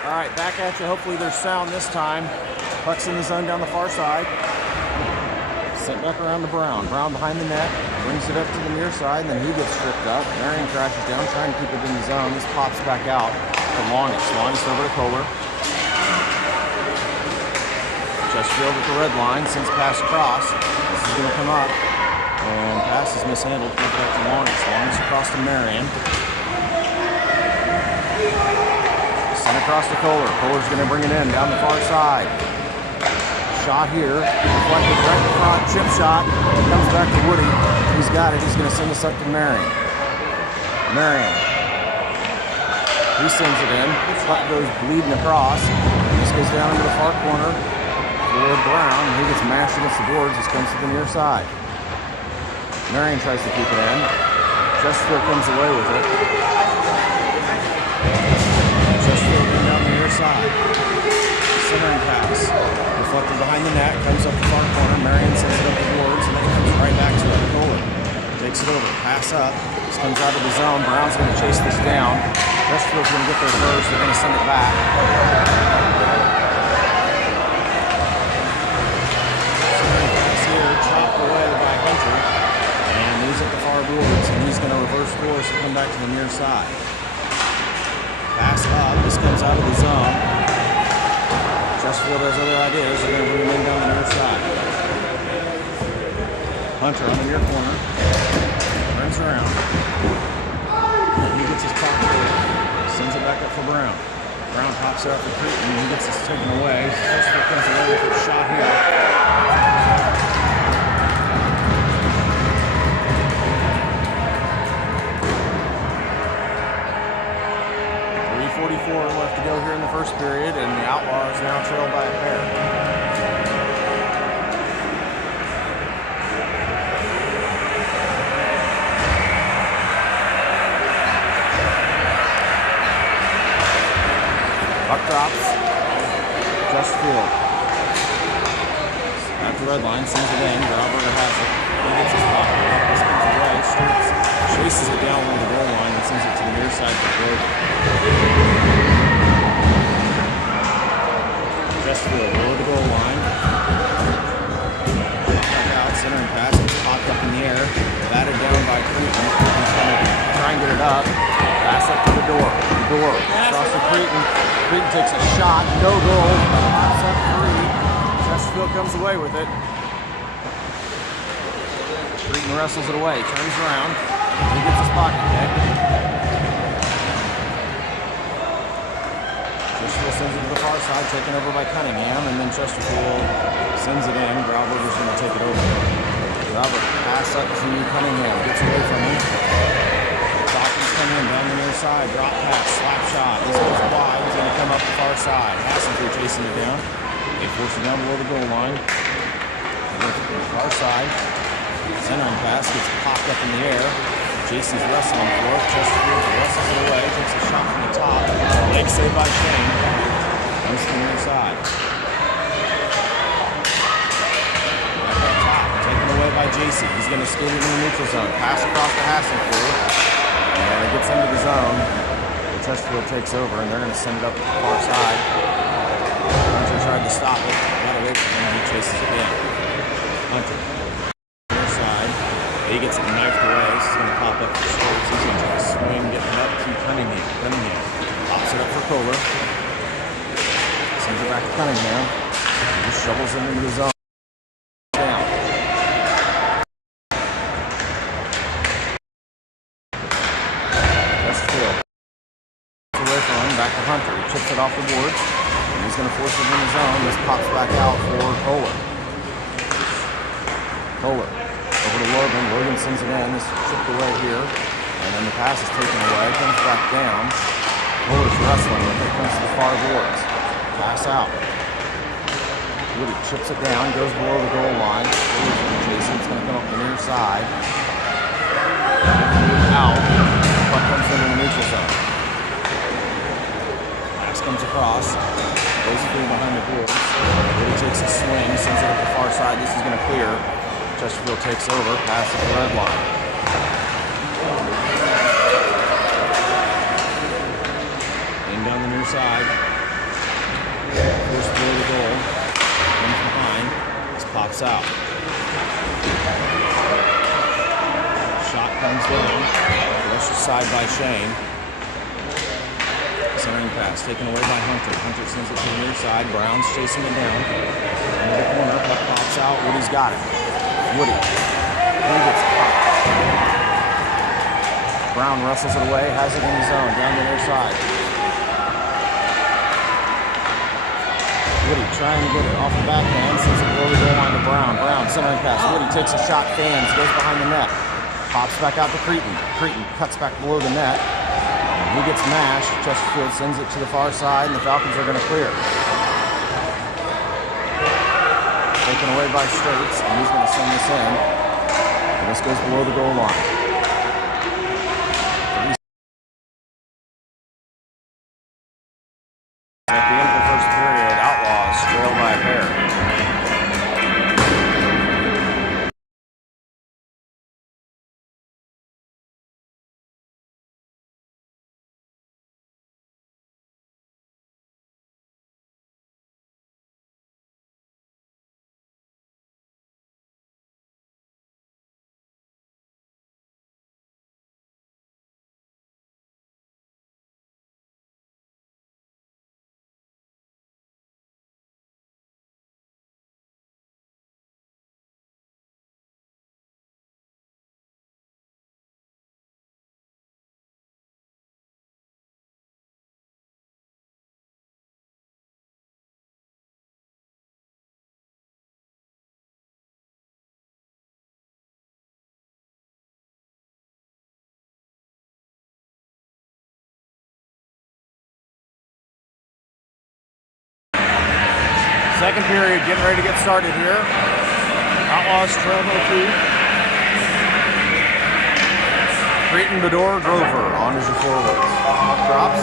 All right, back at you. Hopefully there's sound this time. Puck's in the zone down the far side. Sent back around to Brown. Brown behind the net. Brings it up to the near side, and then he gets tripped up. Marion crashes down, trying to keep it in the zone. This pops back out to Longest. Longest over to Kohler. Chesterfield at the red line. Sends pass across. This is going to come up. And pass is mishandled. Comes back to Longest. Longest across to Marion. Sent across to Kohler. Kohler's going to bring it in down the far side. Shot here. Deflected right in front. Chip shot. Comes back to Woody. He's got it. He's going to send us up to Marion. Marion. He sends it in. Puck goes bleeding across. This goes down into the far corner for Brown. He gets mashed against the boards. This comes to the near side. Marion tries to keep it in. Chesterfield comes away with it. Chesterfield in down the near side. Centering pass. Deflected behind the net. Comes up the far corner. Marion sends it up the boards, and then it comes right back to it. Kohler takes it over. Pass up. This comes out of the zone. Brown's going to chase this down. Chesterfield's going to get there first. They're going to send it back. Centering pass here. Chopped away by Hunter. And he's at the far boards, and he's going to reverse course and come back to the near side. Pass up. This comes out of the zone. Chesterfield has other ideas. They're going to bring him in down the near side. Hunter on the near corner. Turns around. He gets his pocket. Sends it back up for Brown. Brown pops it up for Creighton. He gets this taken away. Chesterfield comes away with a shot here. 3:44 left to go here in the first period, and the Outlaws now trail by a pair. Puck drops. Chesterfield. At the red line, sends it in. Grauberger has it. He gets his puck. This comes away. Sturts chases it down along the goal line and sends it to the near side for Grover. Chesterfield below the goal line. Back out, centering pass. It's popped up in the air. Batted down by Creighton. He's going to try and get it up. Pass up to the door. The door. Across to Creighton. Creighton takes a shot. No goal. Pops up three. Chesterfield comes away with it. Creighton wrestles it away. Turns around. He gets his pocket pick. Chesterfield sends it to the far side, taken over by Cunningham, and then Chesterfield sends it in. Grauberger's going to take it over. Grauberger pass up to Cunningham, gets away from him. Falcons come in down the near side, drop pass, slap shot. This goes wide, he's going to come up the far side. Hassenford chasing it down. They force it down below the goal line. Far side, centering pass gets popped up in the air. Jason's wrestling for it. Chesterfield wrestles it away, takes a shot from the top. Leg saved by Shane. Comes to the near side. Back up top, taken away by JC. He's going to skate it in the neutral zone. Pass across to Hassenford. And it gets into the zone. Chesterfield takes over, and they're going to send it up to the far side. Hunter tried to stop it. Got away from him, and he chases it down. Hunter. He gets it knifed away. He's going to pop up for Sturts. He's going to try to swing, get it up to Cunningham. Cunningham pops it up for Kohler. Sends it back to Cunningham. He just shovels it into the zone. Down. Chesterfield. Away from him, back to Hunter. He chips it off the boards. And he's going to force it in the zone. This pops back out for Kohler. Kohler. Over to Logan. Logan sends it in. This is chipped away here. And then the pass is taken away. Comes back down. Kohler's wrestling with it. Comes to the far boards. Pass out. Woody chips it down. Goes below the goal line. Kohler's going to chase it. It's going to come up the near side. Out. Puck comes into the neutral zone. Pass comes across. Goes through behind the boards. Woody takes a swing. Sends it up the far side. This is going to clear. Chesterfield takes over, pass at the red line. In down the near side. First throw to goal. Comes behind. This pops out. Shot comes down. Rushes side by Shane. Centering pass taken away by Hunter. Hunter sends it to the near side. Brown's chasing it down. Into the corner. Puck pops out. Woody's got it. Woody. He gets popped. Brown wrestles it away. Has it in his zone. Down the near side. Woody trying to get it off the backhand. Sends it below the goal line to Brown. Brown centering pass. Woody takes a shot. Fans. Goes behind the net. Pops back out to Cretin. Cretin cuts back below the net. He gets mashed. Chesterfield sends it to the far side, and the Falcons are going to clear. Taken away by Sturts, and he's going to send this in. And this goes below the goal line. At the end of the first period, Outlaws trail by a pair. Second period getting ready to get started here. Outlaws trail 0-2. Cretin, Bedore, Grover on as your forwards. Puck drops.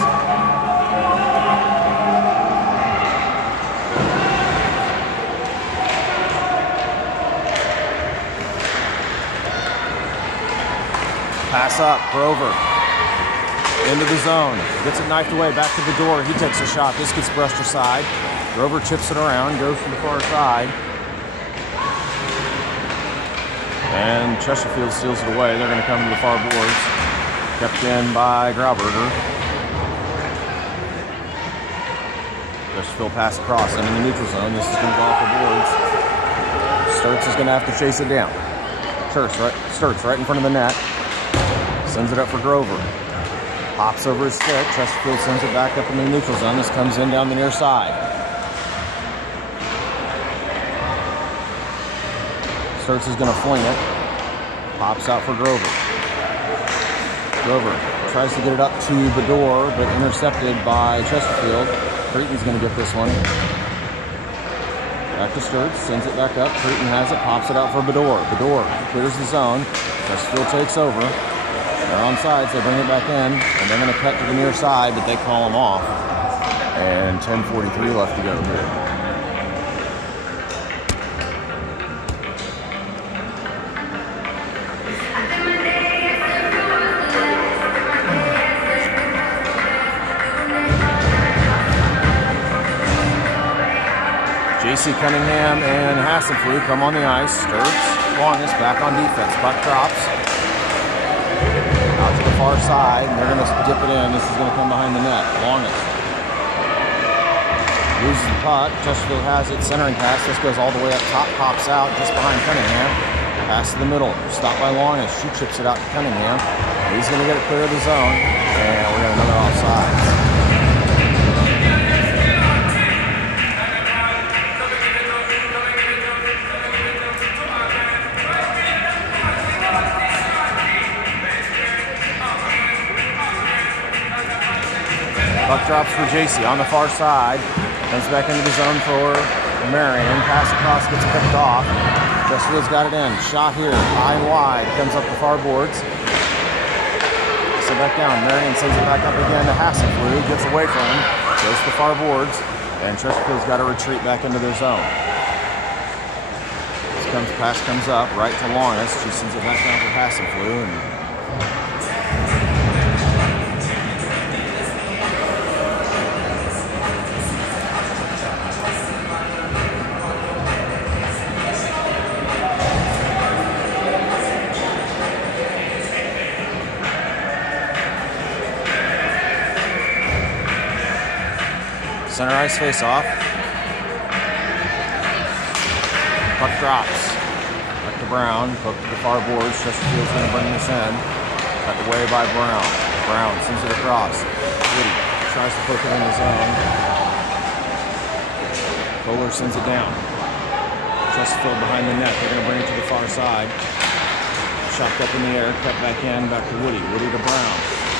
Pass up, Grover. Into the zone. Gets it knifed away, back to Bedore. He takes a shot. This gets brushed aside. Grover chips it around, goes to the far side. And Chesterfield steals it away. They're going to come to the far boards. Kept in by Grauberger. Chesterfield pass across into the neutral zone. This is going to go off the boards. Sturts is going to have to chase it down. Sturts right in front of the net. Sends it up for Grover. Pops over his stick. Chesterfield sends it back up in the neutral zone. This comes in down the near side. Sturts is going to fling it. Pops out for Grover. Grover tries to get it up to Bedore, but intercepted by Chesterfield. Cretin's going to get this one. Back to Sturts, sends it back up. Cretin has it, pops it out for Bedore. Bedore clears the zone. Chesterfield takes over. They're on sides, they bring it back in, and they're going to cut to the near side, but they call them off. And 10:43 left to go here. JC Cunningham and Hassenflug come on the ice. Sturts, Longest back on defense. Puck drops. Out to the far side, and they're going to dip it in. This is going to come behind the net. Longest loses the puck. Chesterfield has it. Centering pass. This goes all the way up top. Pops out just behind Cunningham. Pass to the middle. Stopped by Longest. She chips it out to Cunningham. He's going to get it clear of the zone. And we got another offside. Puck drops for JC on the far side. Comes back into the zone for Marion. Pass across, gets picked off. Chesterfield's got it in. Shot here, high and wide. Comes up the far boards. So back down. Marion sends it back up again to Hassenflug. Gets away from him. Goes to the far boards. And Chesterfield's got to retreat back into their zone. Pass comes up right to Longest. She sends it back down for Hassenflug. Center ice face off. Puck drops. Back to Brown. Hook to the far boards. Chesterfield's going to bring this in. Cut away by Brown. Brown sends it across. Woody tries to poke it in his zone. Kohler sends it down. Chesterfield behind the net. They're going to bring it to the far side. Chopped up in the air. Cut back in. Back to Woody. Woody to Brown.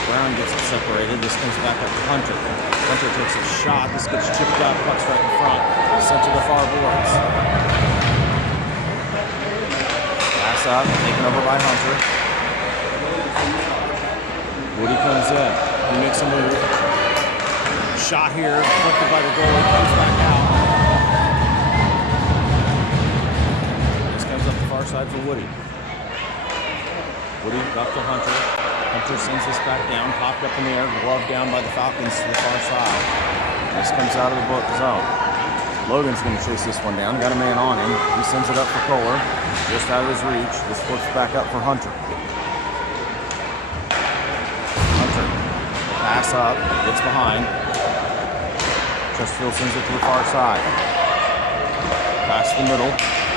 Brown gets it separated. This comes back up to Hunter. Hunter takes a shot. This gets chipped out. Puck's right in front. Sent to the far boards. Pass up. Taken over by Hunter. Woody comes in. He makes a move. Shot here. Flipped by the goalie. Comes back out. This comes up the far side for Woody. Woody back to Hunter. Hunter sends this back down, popped up in the air, glove down by the Falcons to the far side. This comes out of the zone. Logan's going to chase this one down. Got a man on him. He sends it up for Kohler, just out of his reach. This flips back up for Hunter. Hunter, pass up, gets behind. Chesterfield sends it to the far side. Pass the middle,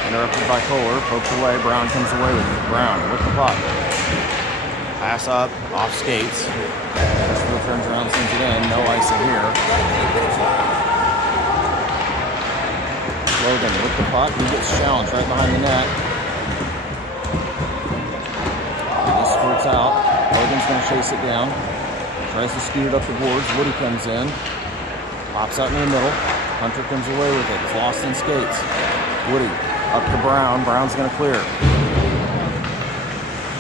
interrupted by Kohler, poked away. Brown comes away with it. Brown with the puck. Pass up, off skates. Chesterfield turns around, sends it in. No icing here. Logan with the puck. He gets challenged right behind the net. This squirts out. Logan's going to chase it down. Tries to scoot it up the boards. Woody comes in. Pops out in the middle. Hunter comes away with it. It's lost in skates. Woody up to Brown. Brown's going to clear.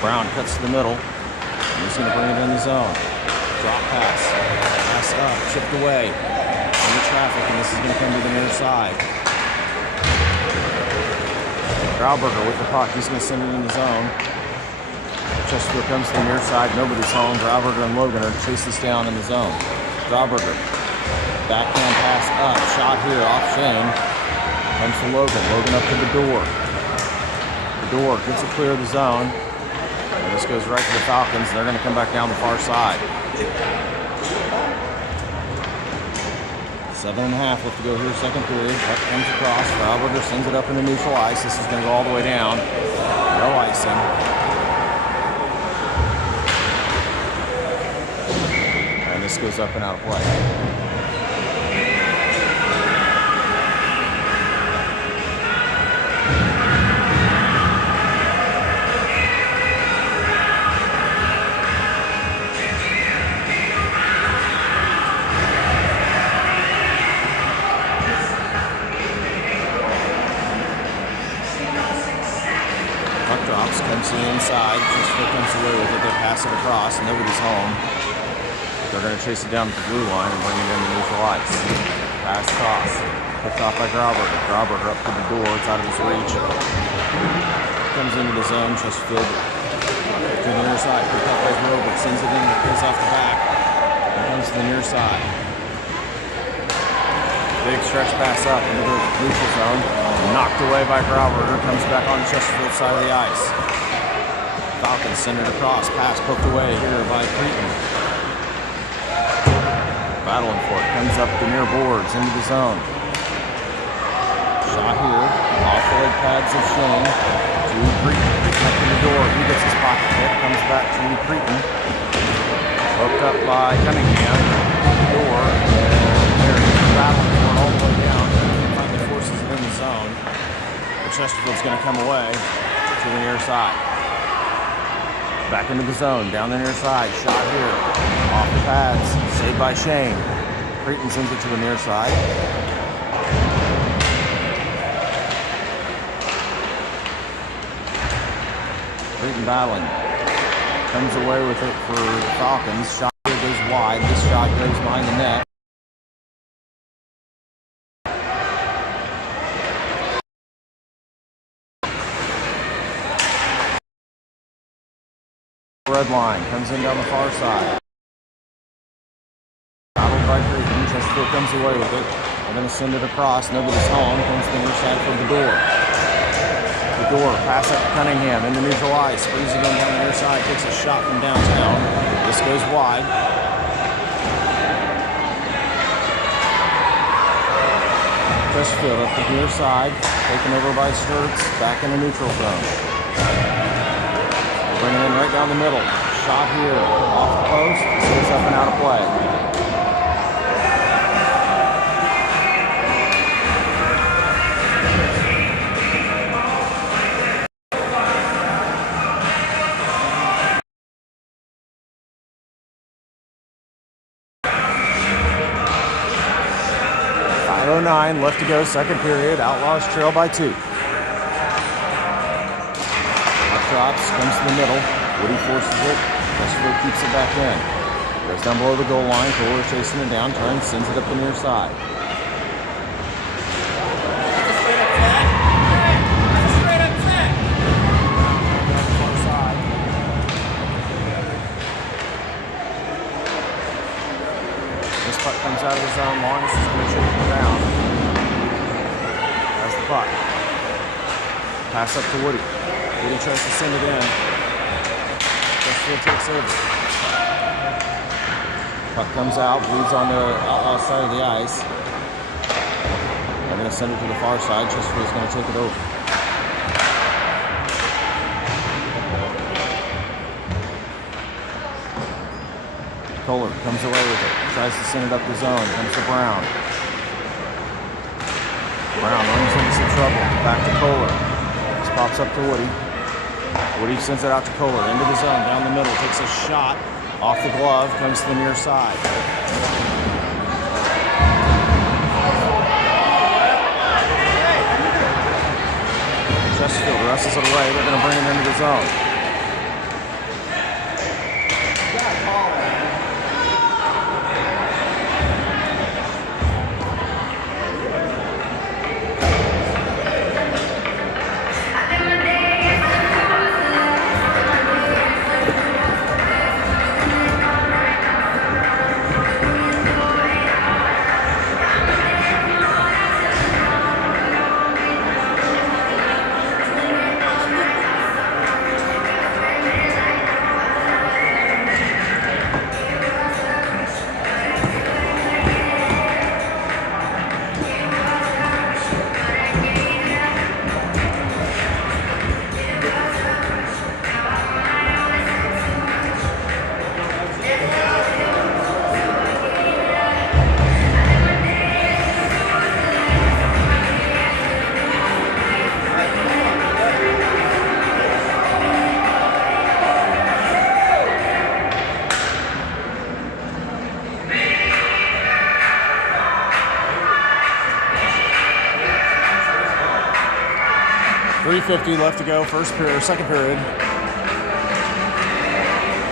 Brown cuts to the middle. He's going to bring it in the zone. Drop pass. Pass up. Chipped away. Into traffic, and this is going to come to the near side. Grauberger with the puck. He's going to send it in the zone. Chesterfield comes to the near side. Nobody's home. Grauberger and Logan are chase this down in the zone. Grauberger. Backhand pass up. Shot here off Shane. Comes to Logan. Logan up to the door. The door gets it clear of the zone. And this goes right to the Falcons. They're going to come back down the far side. 7.5 left to go here, second period. Puck comes across. Grauberger sends it up into neutral ice. This is going to go all the way down. No icing. And this goes up and out of play. Comes to the inside, Chesterfield comes away with it, they pass it across, nobody's home. They're going to chase it down to the blue line and bring it into neutral ice. Pass across, picked off by Grauberger. Grauberger up to the door, it's out of his reach. Comes into the zone, Chesterfield to the near side, picked up by Grover, sends it in, it goes off the back, and comes to the near side. Big stretch pass up into the neutral zone, knocked away by Grauberger, comes back on Chesterfield's side of the ice. Falcons send it across, pass poked away here by Cretan. Battling for it, comes up the near boards into the zone. Shot here, off the leg pads of Shane to Cretan. Up in the door, he gets his pocket hit, comes back to Cretan. Hooked up by Cunningham, door, and there he is battling for it all the way down. Finally forces it in the zone. But Chesterfield's going to come away to the near side. Back into the zone, down the near side, shot here, off the pads, saved by Shane. Cretan sends it to the near side. Cretan battling, comes away with it for the Falcons. Shot here goes wide, this shot goes behind the net. Red line, comes in down the far side. Battled by Cretan, Chesterfield comes away with it. They're going to send it across, nobody's home, comes to the near side for the door. The door, pass up to Cunningham, into neutral ice, freezing in down the near side, takes a shot from downtown. This goes wide. Chesterfield up the near side, taken over by Sturts, back in the neutral zone. Bringing in right down the middle. Shot here, off the post, stays up and out of play. .09 left to go, second period. Outlaws trail by 2. Puck drops, comes to the middle. Woody forces it. Chesterfield keeps it back in. Goes down below the goal line. Kohler chasing it down, turns, sends it up the near side. This puck comes out of his zone. Longest is going to chip it down. That's the puck. Pass up to Woody. Woody tries to send it in. Chesterfield takes over. Puck comes out, bleeds on the Outlaw side of the ice. They're going to send it to the far side. Chesterfield's going to take it over. Kohler comes away with it. Tries to send it up the zone. Comes to Brown. Brown runs into some trouble. Back to Kohler. This pops up to Woody. Woody sends it out to Kohler. Into the zone. Down the middle. Takes a shot. Off the glove. Comes to the near side. Chesterfield wrestles it away. They're going to bring it into the zone. .350 left to go, second period.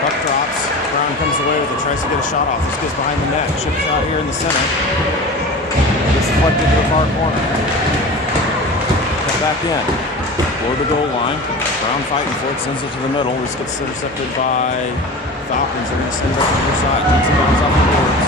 Puck drops. Brown comes away with it, tries to get a shot off. This goes behind the net. Chip shot here in the center. Gets deflected to the far corner. Cut back in. Below the goal line. Brown fighting for it, sends it to the middle. This gets intercepted by Falcons. They're going to send it up to the other side. Needs a bounce off the boards.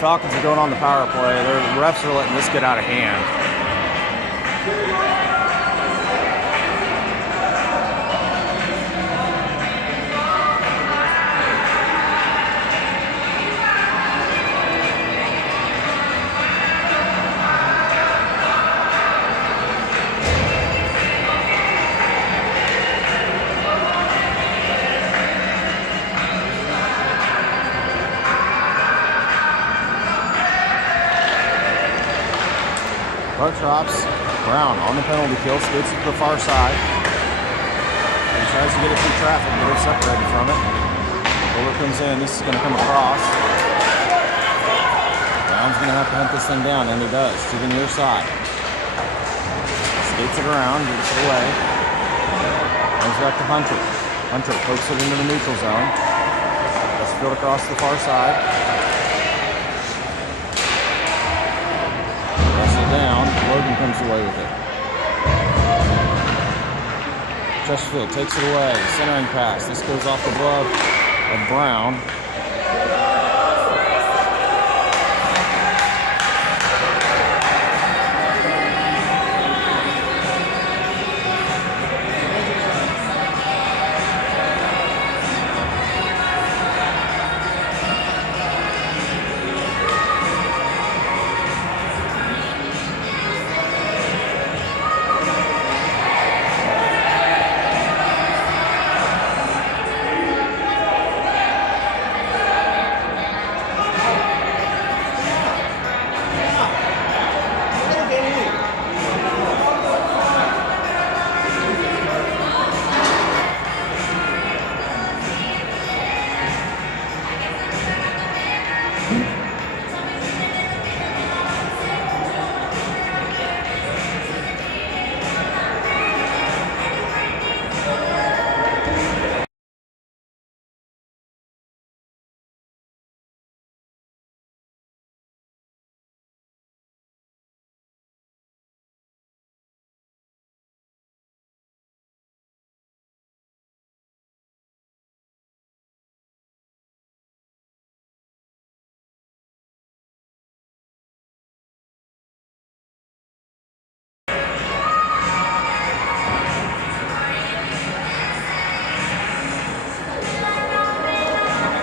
Falcons are going on the power play. The refs are letting this get out of hand. Puck drops. Brown on the penalty kill, skates to the far side. He tries to get it through traffic, but they're separated from it. Kohler comes in. This is going to come across. Brown's going to have to hunt this thing down, and he does, to the near side. Skates it around, gets it away. Comes back to Hunter. Hunter pokes it into the neutral zone. That's Chesterfield across the far side. Wrestle down. Logan comes away with it. Chesterfield takes it away. Centering pass. This goes off the glove of Brown.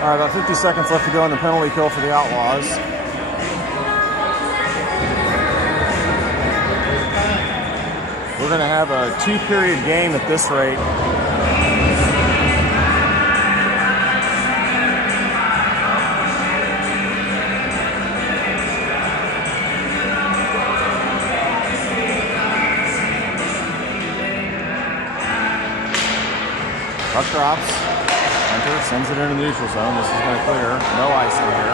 All right, about 50 seconds left to go in the penalty kill for the Outlaws. We're going to have a 2-period game at this rate. Puck drops. Hunter sends it into the neutral zone. This is going to clear. No icing here.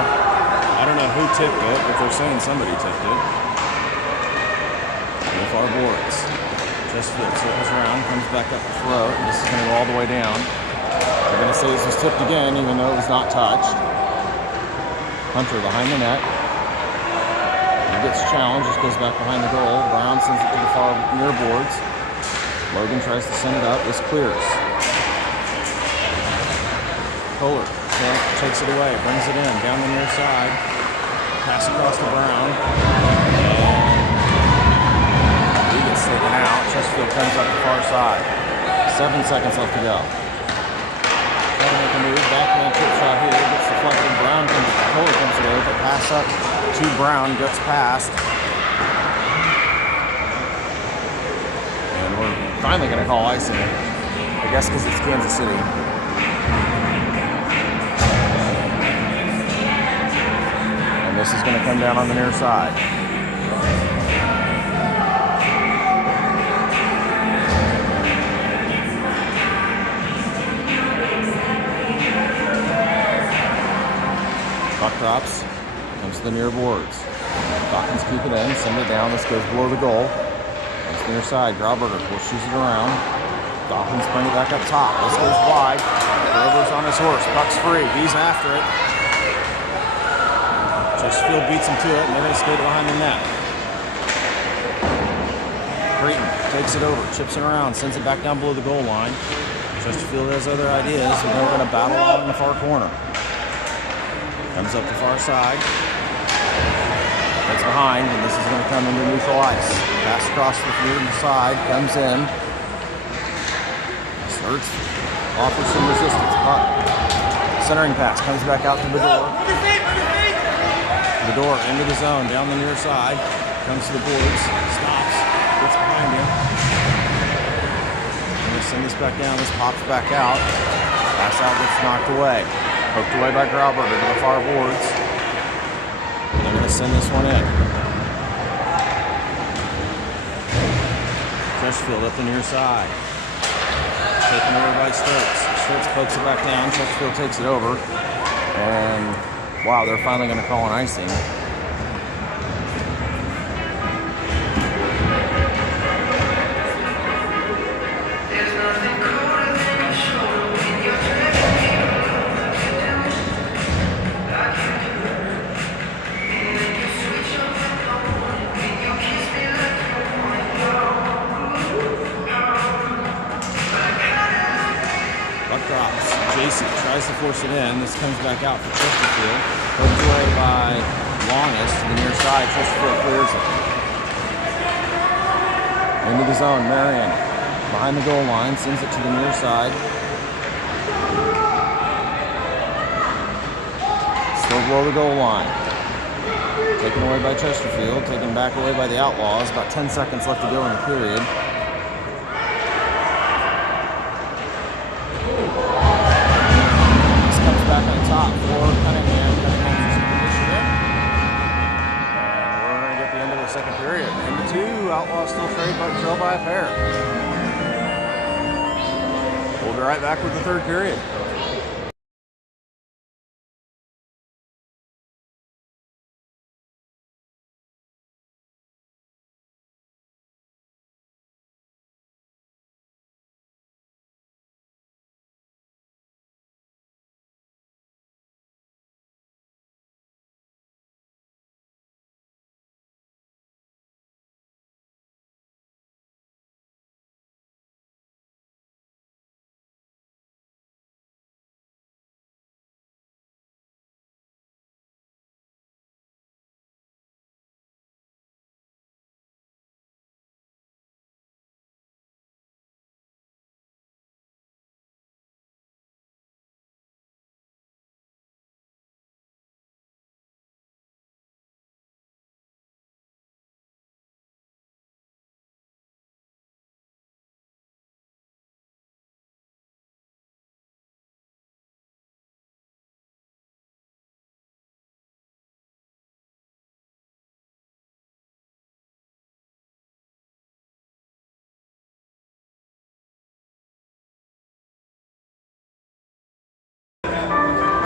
I don't know who tipped it, but they're saying somebody tipped it. The far boards. Chesterfield circles around, comes back up the throat. This is going to go all the way down. They're going to say this was tipped again, even though it was not touched. Hunter behind the net. He gets challenged. Just goes back behind the goal. Brown sends it to the far near boards. Logan tries to send it up. This clears. Kohler takes it away, brings it in, down the near side. Pass across to Brown. And he gets taken out. Chesterfield comes up the far side. 7 seconds left to go. Trying to make a move, backhand chip shot here, gets deflected. Brown comes, Kohler comes away, but pass up to Brown, gets past. And we're finally going to call icing, I guess because it's Kansas City. This is going to come down on the near side. Puck drops, comes to the near boards. Falcons keep it in, send it down. This goes below the goal. Comes to the near side. Grauberger pushes it around. Falcons bring it back up top. This goes wide. Grover's on his horse. Puck's free. He's after it. Chesterfield beats him to it, and they're going to skate behind the net. Creighton takes it over, chips it around, sends it back down below the goal line. Chesterfield has other ideas, and they're going to battle out in the far corner. Comes up the far side. Gets behind, and this is going to come into neutral ice. Pass across the field and the side, comes in. Starts, offers some resistance. Centering pass, comes back out to the door. The door into the zone, down the near side, comes to the boards, stops, gets behind him. I'm going to send this back down, this pops back out. Pass out gets knocked away. Poked away by Grauberger to the far boards. They're going to send this one in. Chesterfield up the near side. Taken over by Sturts. Sturts pokes it back down, Chesterfield takes it over. And wow, they're finally going to call an icing. it in. This comes back out for Chesterfield. Poked away by Longest to the near side. Chesterfield clears it. Into the zone, Marion. Behind the goal line, sends it to the near side. Still below the goal line. Taken away by Chesterfield, taken back away by the Outlaws. About 10 seconds left to go in the period. This comes back on top for Cunningham. Cunningham's just going to dish it in. And we're going to get the end of the second period. Into 2, Outlaws still trail by a pair. We'll be right back with the third period.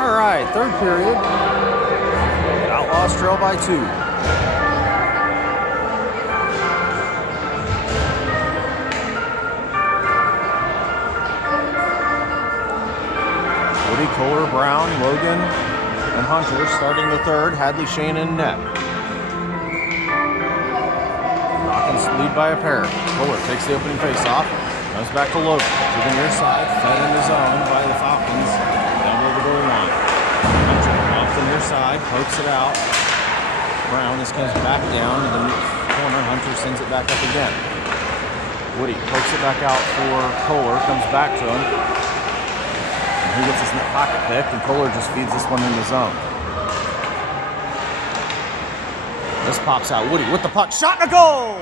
All right, third period. Outlaws trail by 2. Woody, Kohler, Brown, Logan, and Hunter starting the third. Hadley, Shane, and net. Hawkins lead by a pair. Kohler takes the opening face-off. Comes back to Logan. To the near side, fed in the zone by the Falcons. Down below the goal line. Hunter off the near side, pokes it out. Brown, this comes back down to the corner. Hunter sends it back up again. Woody pokes it back out for Kohler, comes back to him. And he gets his pocket picked, and Kohler just feeds this one in the zone. This pops out. Woody with the puck. Shot and a goal!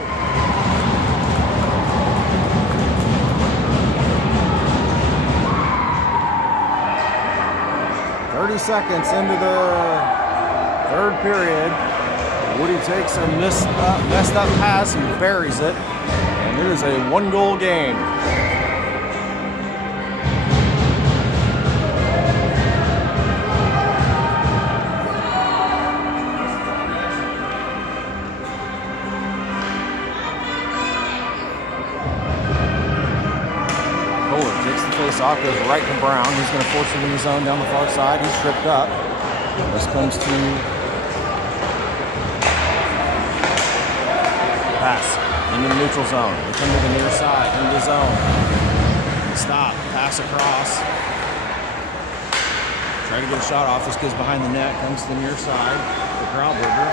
30 seconds into the third period. Woody takes a messed up pass and buries it. And it is a 1-goal game. Off goes right to Brown. He's going to force it in the zone down the far side. He's tripped up. This comes to pass into the neutral zone. We come to the near side, into the zone. Stop. Pass across. Try to get a shot off. This goes behind the net. Comes to the near side for Grauberger.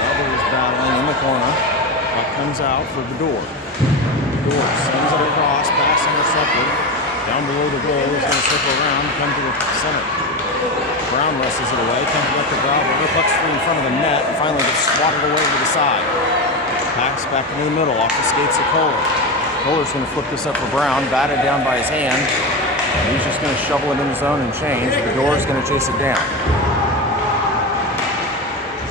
Grauberger's battling in the corner. Puck comes out for Bedore. Bedore sends it across. Pass intercepted. Down below the goal, he's going to circle around, come to the center. Brown wrestles it away, comes back to Grauberger, puck's free in front of the net, and finally gets swatted away to the side. Pass back into the middle, off the skates of Kohler. Kohler's going to flip this up for Brown, batted down by his hand. And he's just going to shovel it in the zone and change. Bedore's going to chase it down.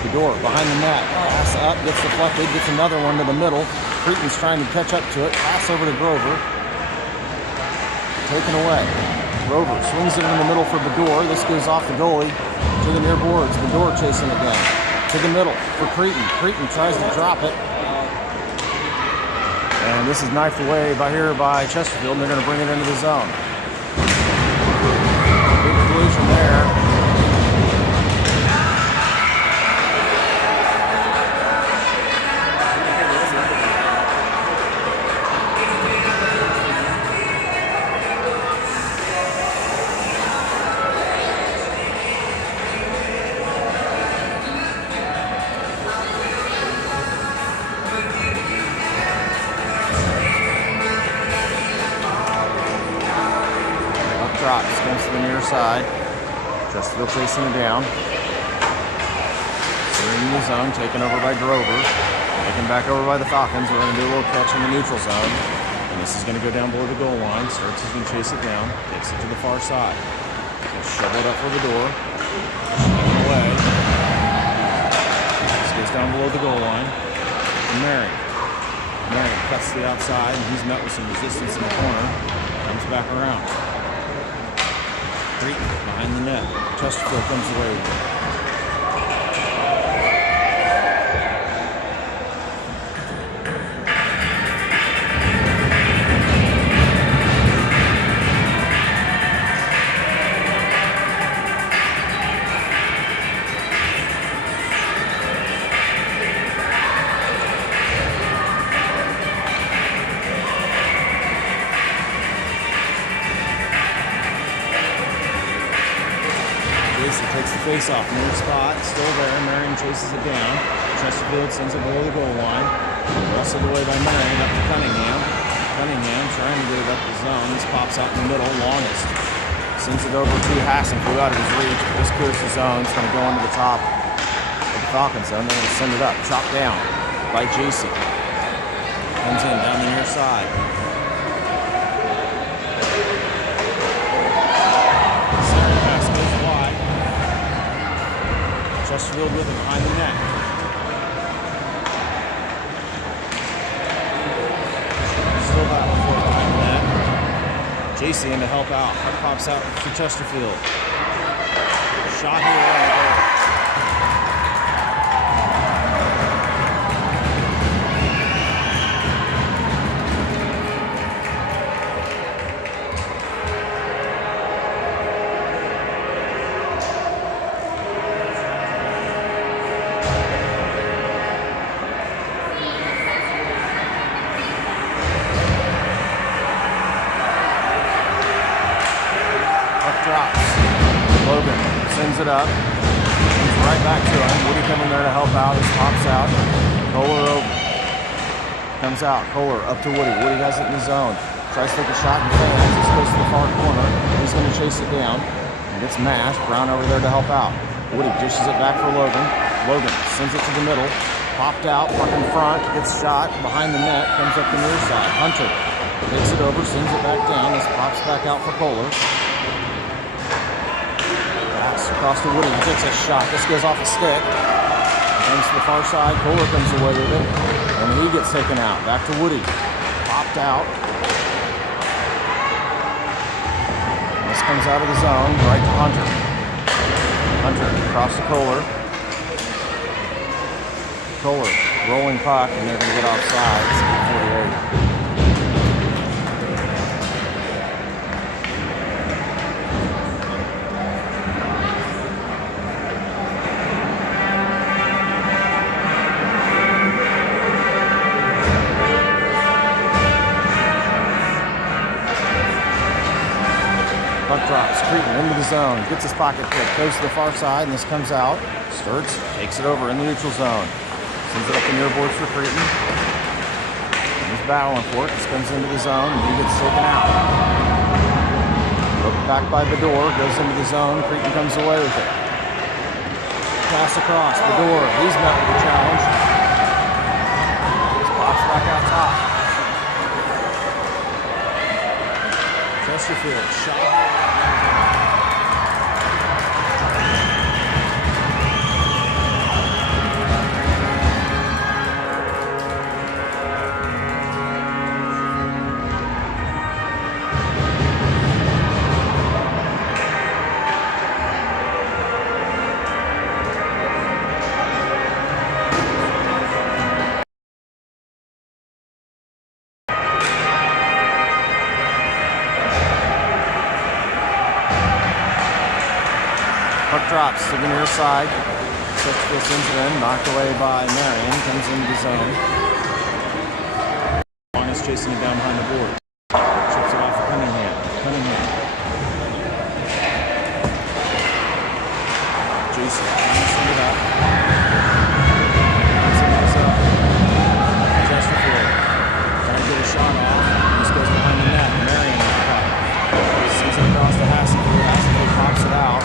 Bedore behind the net, pass up, gets deflected, gets another one to the middle. Cretan's trying to catch up to it, pass over to Grover. Taken away. Grover swings it in the middle for Bedore. This goes off the goalie to the near boards. Bedore chasing it down. To the middle for Cretan. Cretan tries to drop it. And this is knifed away by Chesterfield, and they're going to bring it into the zone. Big collision there. Chesterfield chasing it down. In the zone, taken over by Grover. Taken back over by the Falcons. We're going to do a little catch in the neutral zone. And this is going to go down below the goal line. Starts is going to chase it down. Takes it to the far side. Going to shovel it up for the door. Shoving away. This goes down below the goal line. And Marion cuts to the outside, and he's met with some resistance in the corner. Comes back around. Creighton behind the net. Chesterfield comes away with it. Takes the face off, near spot, still there. Marion chases it down. Chesterfield sends it below the goal line. Wrestled away by Marion up to Cunningham. Cunningham trying to get it up the zone. This pops out in the middle, longest. Sends it over to Hassenfeld out of his reach. This clears the zone. It's going to go into the top of the Falcons zone. They're going to send it up, chopped down by JC. Comes in down the near side. Chesterfield with it behind the net. Still battling for it behind the net. JC in to help out. Puck pops out to Chesterfield. Shot here. Drops. Logan sends it up. Comes right back to him. Woody coming there to help out. This pops out. Kohler over. Comes out. Kohler up to Woody. Woody has it in the zone. Tries to take a shot and fails. This goes to the far corner. He's going to chase it down. And gets mashed. Brown over there to help out. Woody dishes it back for Logan. Logan sends it to the middle. Popped out. Puck in front. Gets shot. Behind the net. Comes up the near side. Hunter takes it over. Sends it back down. This pops back out for Kohler. Across to Woody, he takes a shot. This goes off a stick. Comes to the far side. Kohler comes away with it. And he gets taken out. Back to Woody. Popped out. This comes out of the zone. Right to Hunter. Hunter across to Kohler. Kohler rolling puck, and they're going to get offside. It's 48. Puck drops, Creighton into the zone, gets his pocket pick, goes to the far side, and this comes out. Sturts takes it over in the neutral zone. Sends it up the near boards for Creighton. He's battling for it. This comes into the zone, and he gets taken out. Looked back by Bedore, goes into the zone. Creighton comes away with it. Pass across, Bedore, he's met with a challenge. This pops back out top. Chesterfield shot. Puck drops to the near side. Chesterfield sends it in, knocked away by Marion, comes into the zone. Long is chasing it down behind the board. Chips it off of Cunningham. Jason trying to send it up. Sends this up. Chesterfield trying to get a shot off. This goes behind the net. Marion with the puck. Sends it across to Hassenfeld. Hassenfeld pops it out.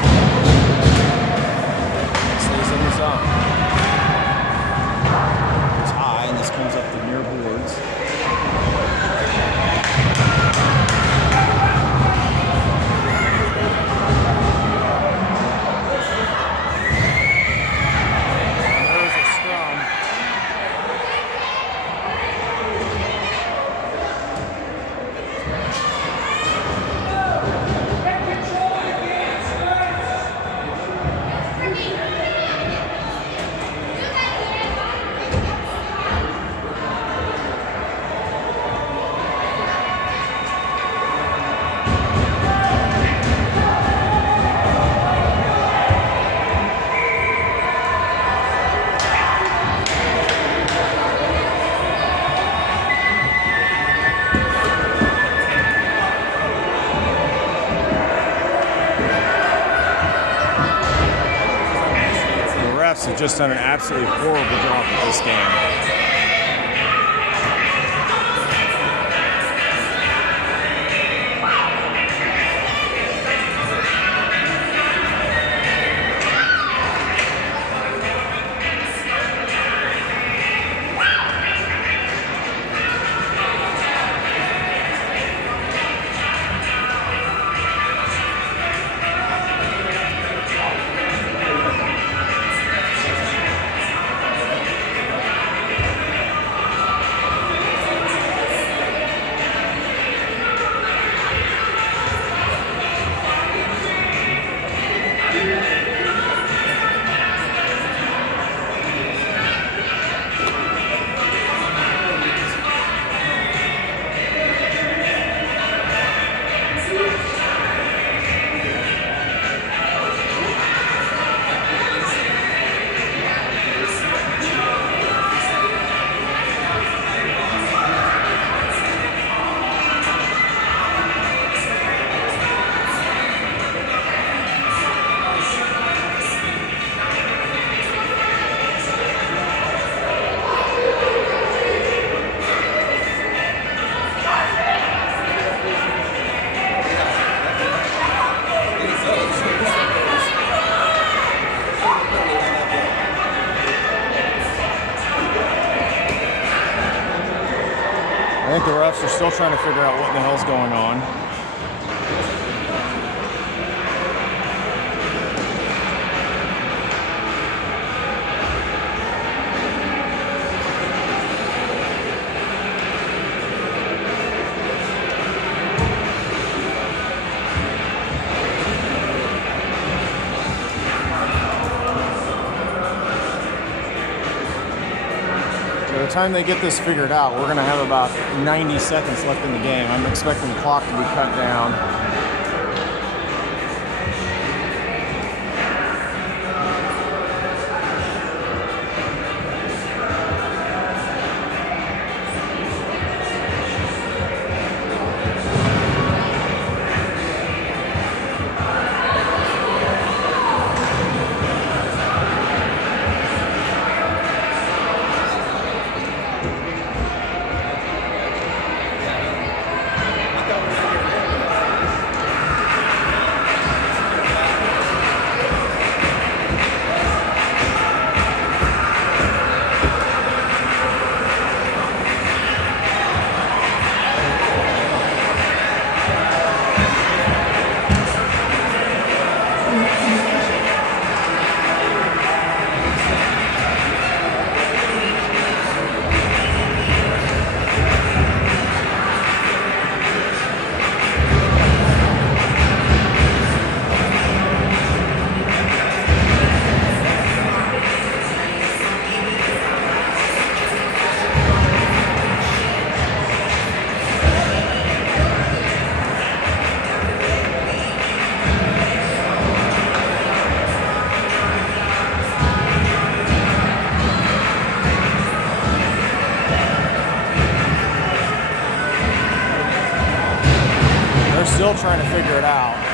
refs have just done an absolutely horrible job with this game. I think the refs are still trying to figure out what the hell's going on. By the time they get this figured out, we're going to have about 90 seconds left in the game. I'm expecting the clock to be cut down. Still trying to figure it out.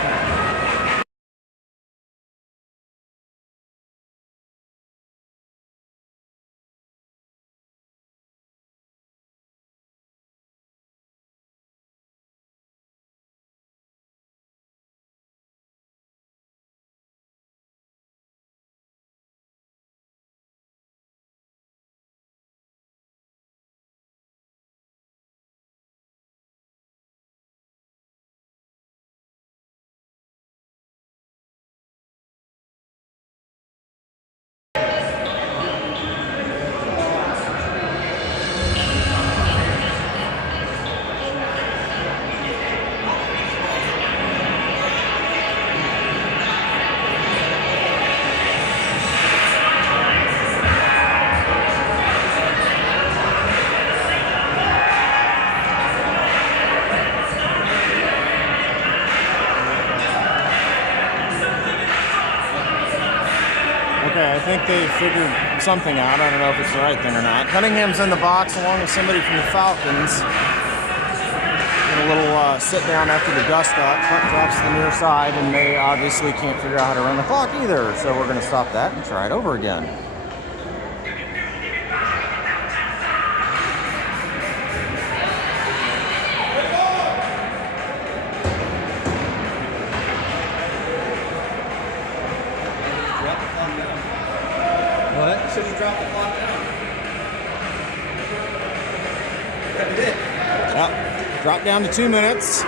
Okay, I think they figured something out. I don't know if it's the right thing or not. Cunningham's in the box along with somebody from the Falcons. taking a little sit down after the dust up. Punt drops to the near side, and they obviously can't figure out how to run the clock either. So we're going to stop that and try it over again. What? You said you dropped the clock down. Yeah, we did. Yep. Drop down to 2 minutes. Up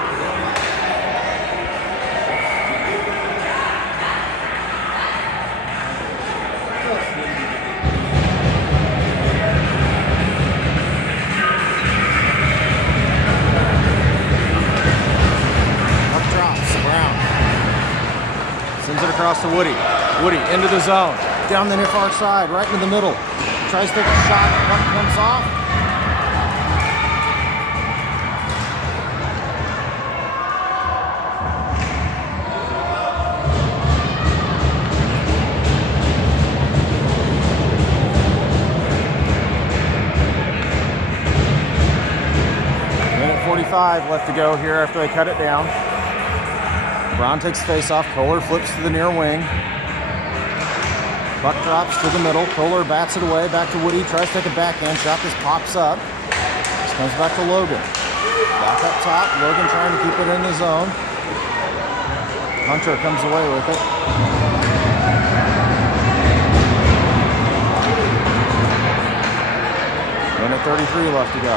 drops, Brown. Sends it across to Woody. Woody into the zone. Down the near far side, right into the middle. Tries to take a shot, punt comes off. Minute 45 left to go here after they cut it down. Brown takes the face off. Kohler flips to the near wing. Buck drops to the middle. Kohler bats it away. Back to Woody. Tries to take a backhand shot. This pops up. This comes back to Logan. Back up top. Logan trying to keep it in the zone. Hunter comes away with it. Minute 33 left to go.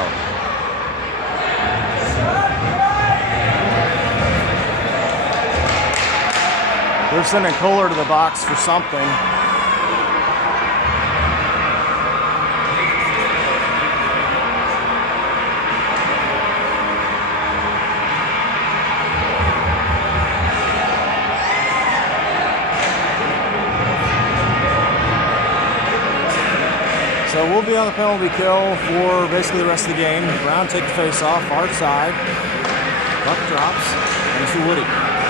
They're sending Kohler to the box for something. So we'll be on the penalty kill for basically the rest of the game. Brown take the face off, far side. Buck drops, and to Woody.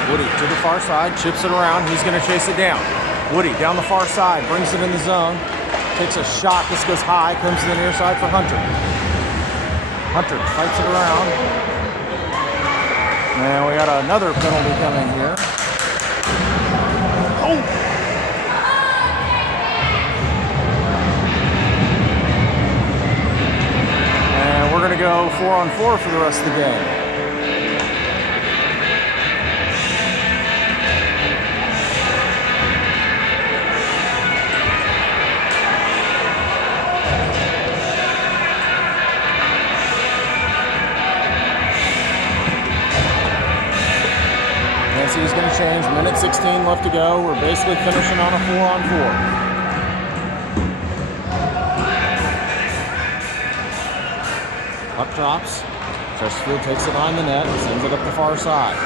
Woody to the far side, chips it around. He's going to chase it down. Woody down the far side, brings it in the zone. Takes a shot. This goes high, comes to the near side for Hunter. Hunter fights it around. And we got another penalty coming here. Oh! We're going to go 4-on-4 for the rest of the game. Nancy's going to change. Minute 16 left to go. We're basically finishing on a 4-on-4. Puck drops. Chesterfield takes it behind the net and sends it up the far side.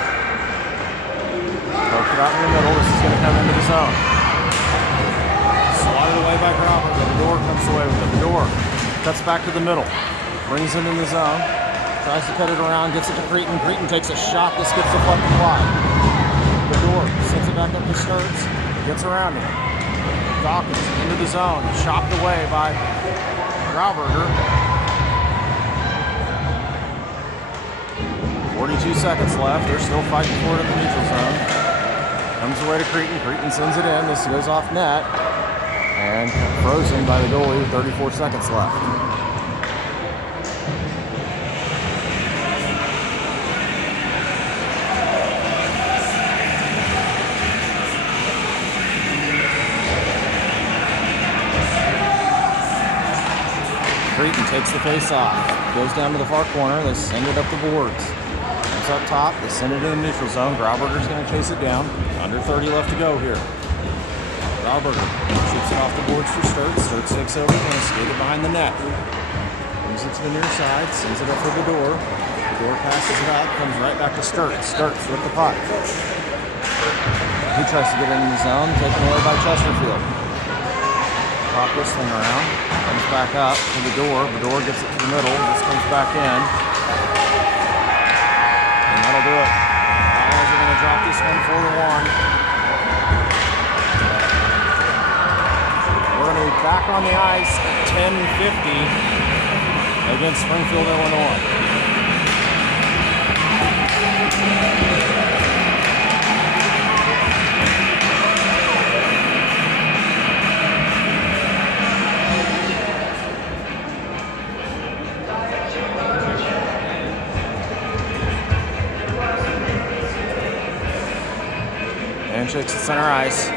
Poked it out in the middle. This is going to come into the zone. Swatted away by Grauber. The Bedore comes away with it. Bedore cuts back to the middle. Brings it in the zone. Tries to cut it around. Gets it to Cretin. Cretin takes a shot. This gets deflected wide. Bedore sends it back up to Sturts. Gets around him. Falcons into the zone. Chopped away by Grauberger. 42 seconds left. They're still fighting for it in the neutral zone. Comes away to Cretin. Cretin sends it in. This goes off net. And frozen by the goalie with 34 seconds left. Cretin takes the face off. Goes down to the far corner. They send it up the boards. Up top, they send it to the neutral zone. Grauberger's going to chase it down. Under 30 left to go here. Grauberger shoots it off the boards for Sturts. Sturts takes over, going to skate it behind the net. Brings it to the near side, sends it up for Bedore. Bedore passes it out, comes right back to Sturts. Sturts with the puck. He tries to get into the zone, taken away by Chesterfield. Pop this thing around, comes back up to Bedore. Bedore gets it to the middle. This comes back in. That'll do it. Outlaws are going to drop this one 4-1. We're going to be back on the ice at 10:50 against Springfield, Illinois. Handshakes to center ice.